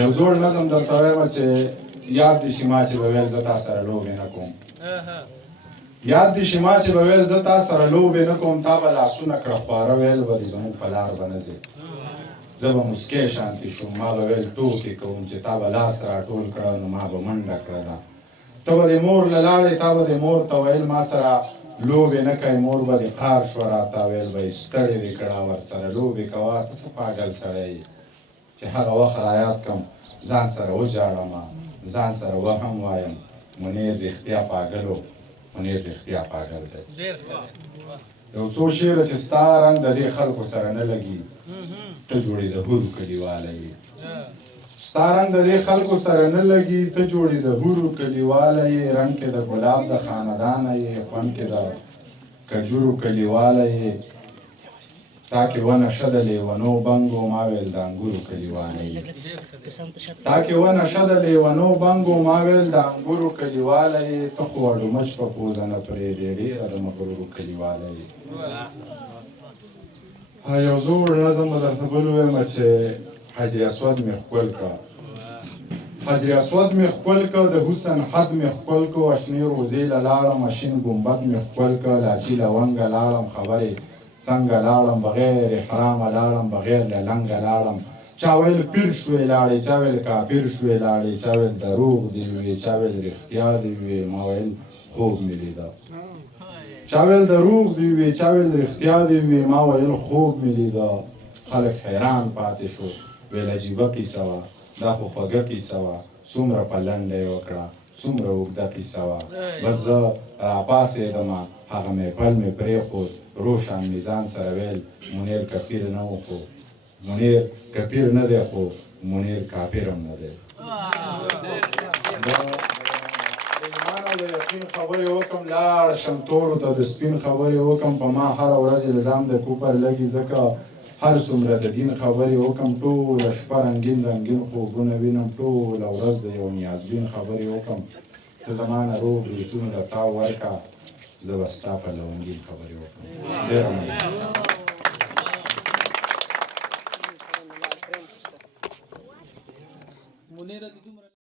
یو زوړ نظم درته وایم چې یاد دې شي ما چې به ویل زه تا سره لوبې نه کوم یاد دې شي ما چې به ویل زه تا سره لوبې نه کوم تا به لاسونه کړه خواره ویل به دې زموږ په لار به نه ځې زه به مسکی شانتې شوم ما به ویل ټوکې کوم چې تا به لاس راټول کړه نو ما به منډه کړه ده ته به دې مور له لاړې تا به دې مور ته ویل ما سره لوبې نه کوي مور به دې قهر شوه راته ویل به یې ستړې دې کړه ورسره لوبې کوه ته څه پاګل سړی یې چې هغه وخت رایاد کړم ځان سره وژاړم ځان سره وهم وایم منیر رښتیا پاګل و منیر رښتیا پاګل دی یو څو شعره چې ستا رنګ د دې خلکو سره نه لګي ته جوړې د هورو کلیواله یې ستا رنګ د دې خلکو سره نه لګي ته جوړې د هورو کلیواله یې رنګ کې د ګلاب د خاندانه یې خوند کې د کجورو کلیواله یې تا کې ونه شه د لیونو بنګو ما ویل د انګورو کلیواله یې تا کې ونه شه د لیونو بنګو ما ویل د انګورو کلیواله یې ته خو اډومچ په پوزه نه پرېږدې ډېره د مغرورو کلیواله یې یو زوړ نظم به درته بل ووایم چې حجر اسود مې ښکل کړه حجر اسود مې ښکل کړه د حسن حد مې ښکل کړه اشنې روزې له لاړم اشین ګمبد مې ښکل کړه لاچي لونګه لاړم خبرې څنګه لاړم بغیر احرامه لاړم بغیر له لنګه لاړم چا ویل پیر شوې لاړې چا ویل کافر شوې لاړې چا ویل دروغ دې وې چا ویل رښتیا دې وې ما ویل خوب مې لیده چا ویل دروغ دې وې چا ویل رښتیا دې وې ما ویل خوب مې لیده خلک حیران پاتې شو ویل عجیبه کیسه وه دا خو خوږه کیسه وه څومره په لنډه یې وکړه څومره اوږده کیسه وه بس زه راپاڅېدمه هغه محفل مې پرېښود روشن مې ځان سره ویل منیر کفیر نه و خو منیر کفیر نه دی خو منیر کافر هم نه دی د یقین خبرې وکړم لاړ شم تورو ته د سپین خبرې وکړم په ما هره ورځ الزام د کوپر لګي ځکه هر څومره د دین خبرې وکړم ټوله شپه رنګین رنګین خوبونه وینم ټوله ورځ د یو نیازبین خبرې وکړم ته زما نه روغ بریتونه د تاو ورکړه زه به ستا په لونګین خبرې وکړم ډېره مننه